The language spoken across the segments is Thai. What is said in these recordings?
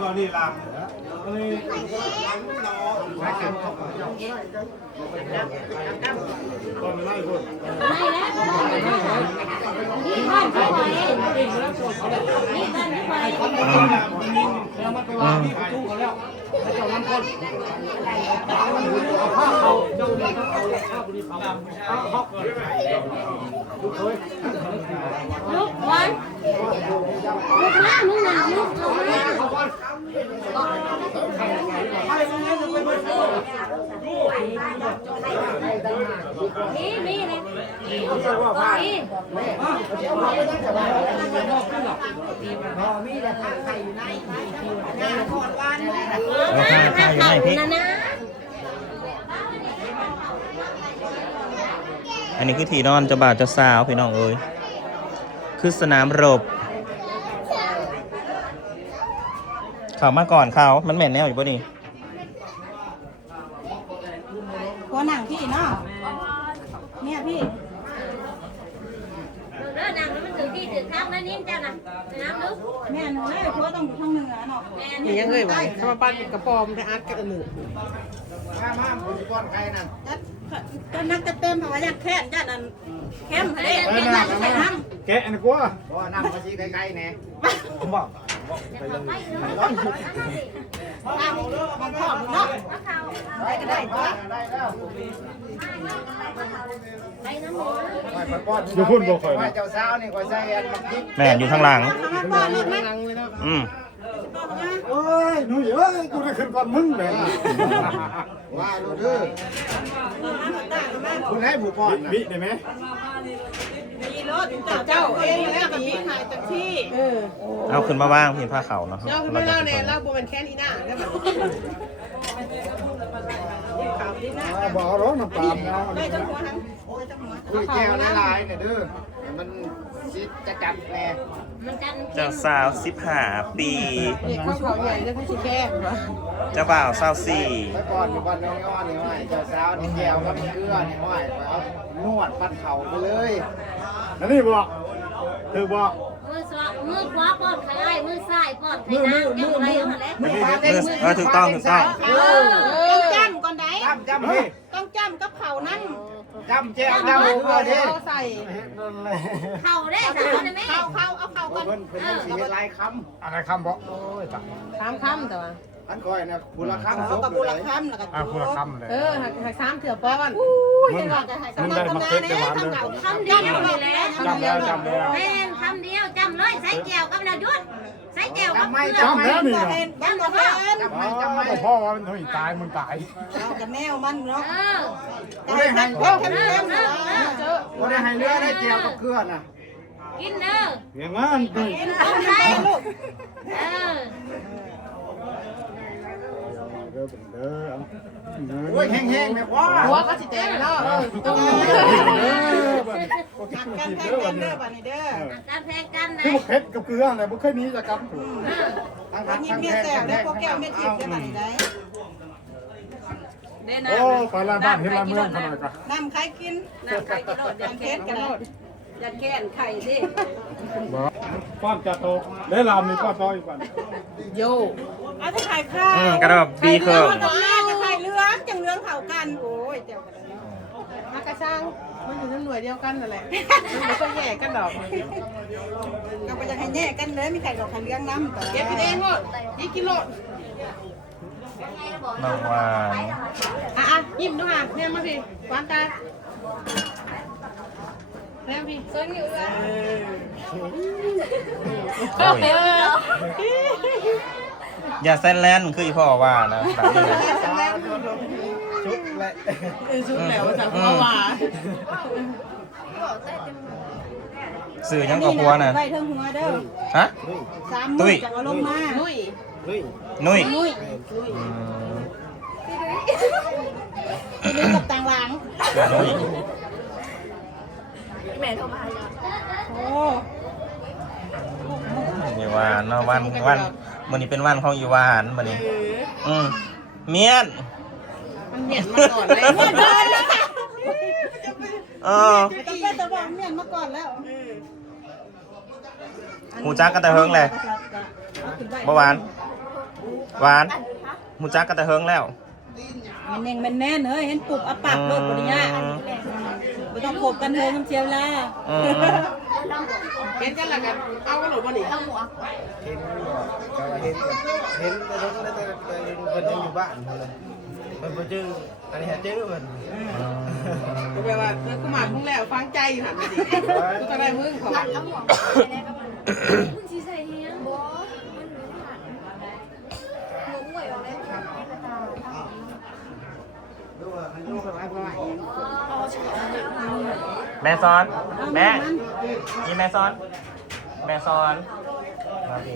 บ่นี่ลามก็ไม่ได้คนไม่แล้วนี่บ้านเขาไว้นี่บ้านเขาไว้แล้วมาตัวนี่ตู้เขาแล้วเจ้าน้ำคนข้าวเขาเจ้านี่ข้าวบุรีเผาข้าวลูกเคยลูกวันลูกนะมึงนะลูกเขานะมีเลยมีแต่ทางไข่อยู่ในงานก่อนวันทางไข่อยู่ในนะอันนี้คือที่นอนเจ้าบ่าวเจ้าสาวพี่น้องเอ้ยคือสนามรบเขามาก่อนเขามันแม่นแนวอยู่ป่ะนี่หัวหนังพี่เนาะเนี่ยพี่เด้อนังแล้วมันถึงที่ถึงข้างนั่นนิ่มจ้านะน้ำลึกแม่หนูเลยหัวต้องอยู่ข้างเหนือเนาะนี่ยังเงยไว้ถ้ามาปั้นกระปอมได้อัดกันหนึ่งมาผมจะป้อนใครนั่นก็นักจะเต็มเพราะว่าอยากแค่ญาตินั่นเข้มเลยเป็นญาติใส่น้ำแกะอันกูว่าน้ำมาซีใกล้ๆเนี่ยผมบอกมันพอดเนาะได้ก็ได้ตัวอยู่พุ่นบ่ค่อยเจ้าสาวนี่ก็ใส่อันมักทิพแม่อยู่ข้างหลังโอ้ยหนูเอ้ยกูได้ขึ้นก่อนมึงเลยว่าดูเด้อคุณให้ผู้ป้อนบิได้ไหมมีรถเจ้าเองแล้วกับพี่หายจากที่เอาขึ้นมาว่างพี่ผ้าเขาเนาะเราขึ้นมาเนี่ยเราบวมันแค่นี้นะบอกร้องน้ำปลาเนาะได้จังหัวทั้งคุยแก้วละลายเนี่ยเด้อมันซิจะจับแน่เจ้าสาว15 ปีข้าวเขาใหญ่แล้วก็ชิแก้เจ้าบ่าว24ไปก่อนอยู่บ้านน้องย้อนนี่ห้อยเจ้าสาวนี่แก้วกับเกลือนี่ห้อยเอานวดปัดเข่าไปเลยนั่นนี่บอกเธอบอกมือขวาป้อนไข่ไอ้มือซ้ายป้อนไข่น้ำยังไงเอาแหละมือถูกต้องต้องจำก่อนได้จำต้องจำกับเข่านั่งจำแจ้งจำหัวดิใส่เข่าได้สาวนะแม่เข่าเอาเข่าก่อนสีลายคำอะไรคำบอกโอ้ย3 คำแต่ว่าอันก้อยนะบุรคำเขากับบุรคำแล้วก็บุรคำเลยให้3เถื่อป้อนมึงได้มาเก็ตในวันเลยคำเดียวเลยแหละจำแล้วแม่คำเดียวจำเลยใส่แก้วกับนาดุดใส่แก้วกับเกลือจำแล้วนี่จำพ่อว่ามันถึงตายมึงตายเอากับแมวมันเนาะได้ให้พ่อเข้มก็ได้ให้เลือได้เจียวกับเกลือน่ะกินเด้ออย่างนั้นกินได้ลูกโอ้ยแห้งๆเนี่ยว้าหัวก็สิแตกเนาะตรงกันแพงกันเด้อบ้านนี้เด้อกันแพงกันได้คือเผ็ดกับเกลืออะไรบ่เคยมีจะกับทั้งยิ้มเมียแตกได้พวกแก้วเม็ดทิพย์ได้บ้านนี้ได้โอ้ไปละบ้านเฮ็ดละเมืองขนาดกันน้ำไข่กินน้ำไข่กินโดดยันเพชรกันโดดยันแค่นไข่ดิป้อนจะโตได้ลำนี่ป้อนต่ออีกวันโย่เอาจะไข่ข้าวกระดบบีเคิร์จะไข่เลื้องจังเลื้องเผากันโอ้ยเจ้ากันมากระช่างมันอยู่ในหน่วยเดียวกันนั่นแหละมันไม่ค่อยแยกกันดอกก็ไปจะให้แยกกันเลยมีไข่ดอกไข่เลื้องน้ำเก็บไปเองหมด2 กิโลน้องวานยิ้มดูค่ะเนี่ยมาพี่วางตาแม่พี่เซิร์ฟอยู่เลยอย่าเส้นแล่นคือพ่อว่านะชุดแหละชุดแล้วจากพ่อว่าสื่อยังกับพัวน่ะไว้เทิงหัวเด้อฮะ3 มื้อจะเอาลงมานุ้ยกับต่างหลังแม่โทรมาโอ้ยหวานเนาะวันมื้อนี้เป็นวันของอีหวานมื้อนี้เมียนมันเมียนมาก่อนเลยเมียนก่อนแล้วจะเป็นตะบอกเมียนมาก่อนแล้วอัน หูจักกันแต่เฮิงเลยบ่หวานหวานหูจักกันแต่เฮิงแล้ว มันเน่งมันแน่นเฮ้ยเห็นปุบอัปปากโลดบริญญาไม่ต้องขบกันเฮ้ยมันเชียวละ เห็นกันละกันเอากระโดดมาหนิเอาหมวก เห็นก็เห็นแต่รถแล้วแต่เพิ่นยังอยู่บ้านเพิ่นบ่จื้ออันนี้จื้อเพิ่น ก็แปลว่ากูหมากมึงแล้วฟังใจอยู่หันมาดิกูจะได้มึงเขา มึงชี้ใส่เฮียบอมันหนูห่วยออกเลย แม่ซ้อนแม่นี่แม่ซ้อนแม่ซ้อนมาดิ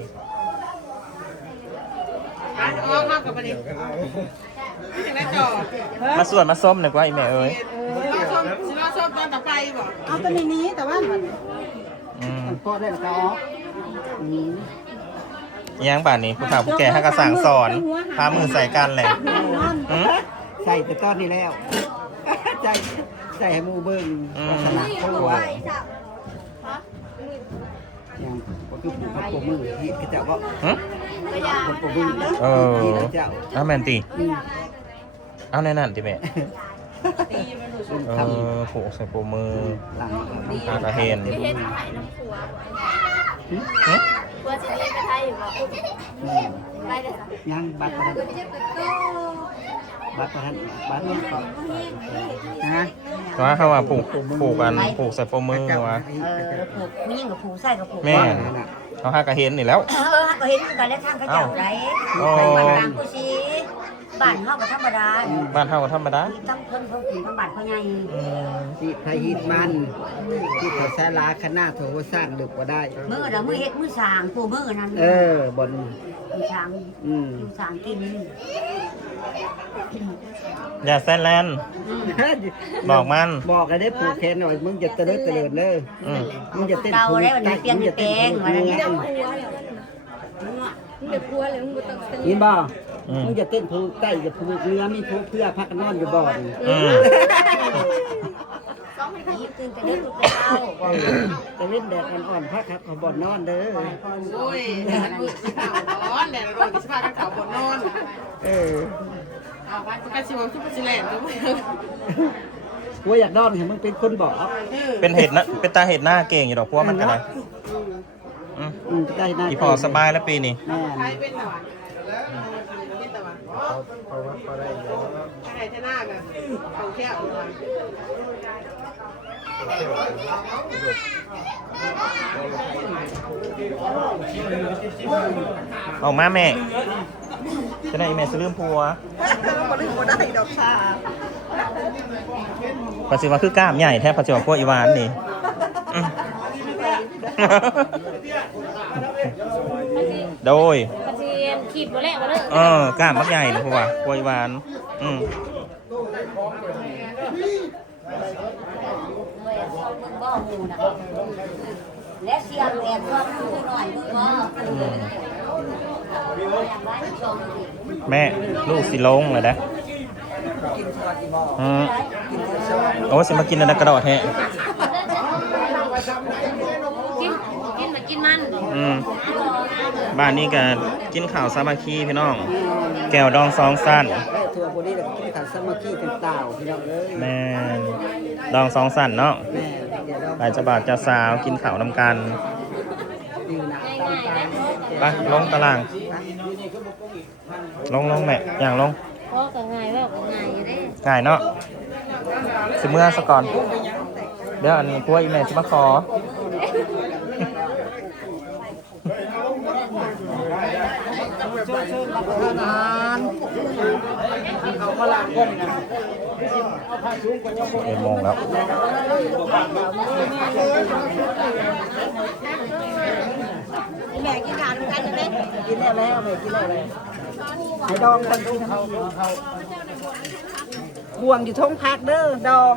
เอาข้าวกับมาดิไม่ถึงได้จ่อ มาส่วนมาส้มหน่อยกว่าอีแม่เอ้ย สิว่าส้มตอนต่อไปบ่ เอาตัวนี้แต่ว่ามัน พ่อได้แล้วก็ออก ยังป่านนี้ผู้เฒ่าผู้แก่ให้กระสั่งสอนพามือใส่กันแหละ ใส่แต่ตอนนี้แล้วใจให้หมู่เบิ่งลักษณะเขาว่าอย่างก็คือผู้กับมือที่เขาจะว่า คนปมือ เออ ที่เขาจะ เอาแมนตีเอาในนั่นติแม่ผูกใส่โปมือ หลัง อากระเห็น ไปเฮ็ดไข่น้ำผัวผัวจะเลี้ยงไปไทยอยู่บ่ไปเลยค่ะ ยังบัตรประทันบัตรประทันบัตรนี้ก่อนนะ ว่าเขาว่าผูกกันผูกใส่โปมือวะ ผูกมีกับผูกใส่กับผูก แม่เขาหากระเห็นนี่แล้ว ก็เห็นกันแล้วทางกระเจ้าไรไปบ้านกลางกูชีบ้านเฮาก็ธรรมดา บ้านเฮาก็ธรรมดา ทั้งคนเขากินทั้งบ้านเขาใหญ่ ที่ไทยฮิตมันที่เขาใช้ลาคณะโถสร้างดึกว่าได้ มือเด้อมือเฮ็ดมือสางปูมือนั้น บน มือสางอยู่สางกิน อย่าแซนแลนบอกมัน บอกกันได้ผูกแขนหน่อยมึงจะเตลิดเตลิดเลยมึงจะเต้น เรา ผูก ได้วันนี้เปลี่ยนแปลงวันนี้ มึงเด็กกลัวเลยมึงบ่ต้องเต้น ยินบ่มึงจะเต้นผูกใกล้จะผูกเรือมีผูกเพื่อพักนอนอยู่บ่อน ตื่นแต่เด็กลูกเต้า จะเล่นแดดอ่อนๆพักครับเขาบ่อนนอนเด้อ โอ้ยแดดมืดร้อนแดดร้อนสิพากันเขาบนนอนกันสิว่าทุกสิแลนด์ทุกมื้อ ว่าอยากนอนเห็นมึงเป็นคนบอก เป็นเห็ดนะเป็นตาเห็ดหน้าเก่งอยู่ดอกพวกมันอะไร ได้นะ อีพอสบายแล้วปีนี้ แม่ ใครเป็นตะวันเป็นตะวันใครชนะกันเขาแค่อุวัน ออกมาแม่จะได้แม่ซื้อลืมพัวปัจจุบันคือกล้ามใหญ่แท้ปัจจุบันพวกอีวานนี่ โดย ปะเทียนขีดบ่แล้วบ่เลย กล้ามมักใหญ่เลยพวกพวกอีวานบ่หมูนะและเสียงแอบชอบผู้หน่อยผู้บ่ แม่ลูกสิลงเลยนะโอ้สิมากินอะไรกระโดดแฮะ กินมากินมัน บ้านนี้ก็กินข้าวสามัคคีพี่น้อง แก้วดอง2 สั้น ทัวร์บริษัทกินข้าวสามัคคีเป็นเต่าพี่น้องเลย แม่ดอง2 สั้นเนาะ แม่เดี๋ยวเรา ไปจะบาดจะสาวกินข้าวนำกัน ดีนะตามตาม ไปลงตารางลงแม่อย่างลง พ่อก็ง่ายว่าก็ง่ายอยู่เด้ ง่ายเนาะสิเมื่อสก่อนเดี๋ยวอันพวกอีแม่จะมาขอ11 โมงแล้ว แม่กินข้าวด้วยกันใช่ไหม กินแล้วแม่กินแล้วให้ดองกันกินบ่วงอยู่ท้องพักเด้อดอง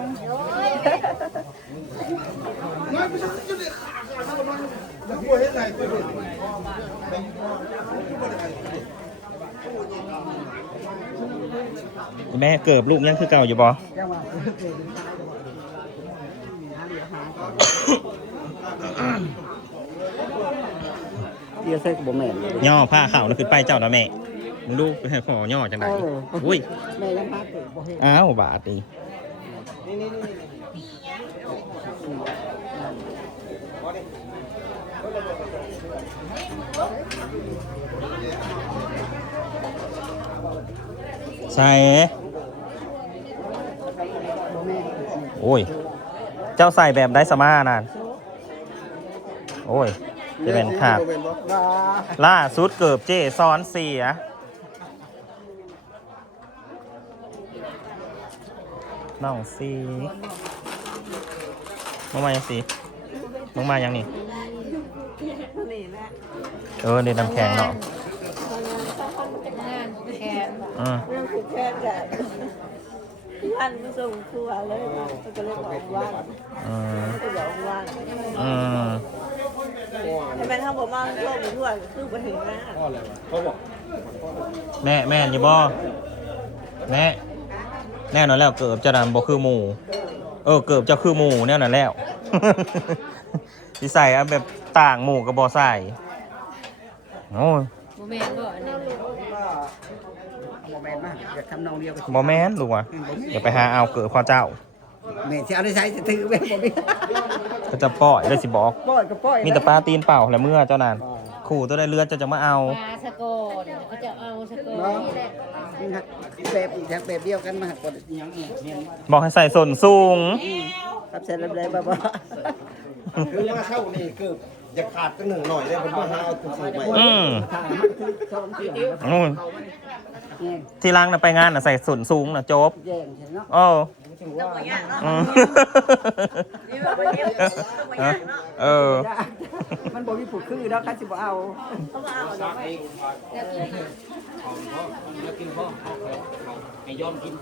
แม่เกิบลูกยังคือเก่าอยู่บ่ เ ตีใส่ก็บ่แม่น ย่อผ้าขาวนั่นคือไปเจ้านะแม่มึงดูไปให้ขอย่อจังไดอุ้ย แม่ยังพาเกิดบ่เห็น อ้าวบาดนี่ใช่โอ้ย เจ้าใส่แบบได้สมานั่นโอ้ยจะเป็นขาดล่าสุดเกือบเจซ้อนเสียน้องสีมึงมายังสีมึงมายังนี่เเดี๋ยวน้ำแข็งเนาะ แขน อืม เรื่องผูกแขนกันท่านผู้ทรงครัวเลยก็เลยบอกว่า อืม ก็บอกว่า อืม ทำไมทำผมมาโลกทั่วคือไปถึงนะ แม่อยู่บ่แน่นอนแล้วเกือบจะนำบ่คือหมูเกือบจะคือหมูแน่นอนแล้ว สิใส่อันแบบต่างหมูกับบ่ใส่โอ้ย โมเมนต์บ่อันนี้ บ่แม่นมากอยากทำนองเดียวกับ บ่แม่นลูกว่ะอย่าไปหาเอาเกิดพ่อเจ้า แม่สิเอาได้ใช้จะถือแม่บ่มี ก็จะปล่อยได้สิบอก ปล่อยก็ปล่อย มีแต่ปลาตีนเปล่าแล้วเมื่อเจ้านานขู่ตัวได้เลือดจะมาเอา ปลาสะโกนเขาจะเอาสะโกน เนาะ นี่แหละ แบบอีกแบบเดียวกันมาหากดยังเห็น บอกให้ใส่ส้นสูง ครับเสร็จแล้วได้บ่บ่ คือว่าเข้านี่คืออย่าขาดกันหนึ่งหน่อยเลยผมว่าหาเอาตุ้มๆไป อืม ถ้ามันคือซ้อมเสียง นู่น แย่ง ที่ล้างน่ะไปงานน่ะใส่ส้นสูงน่ะจบ แย่งใช่เนาะ โอ้ ถือว่า อืมเออ มันบ่มีผู้คือแล้วคันสิบ่เอา ให้ยอมกิน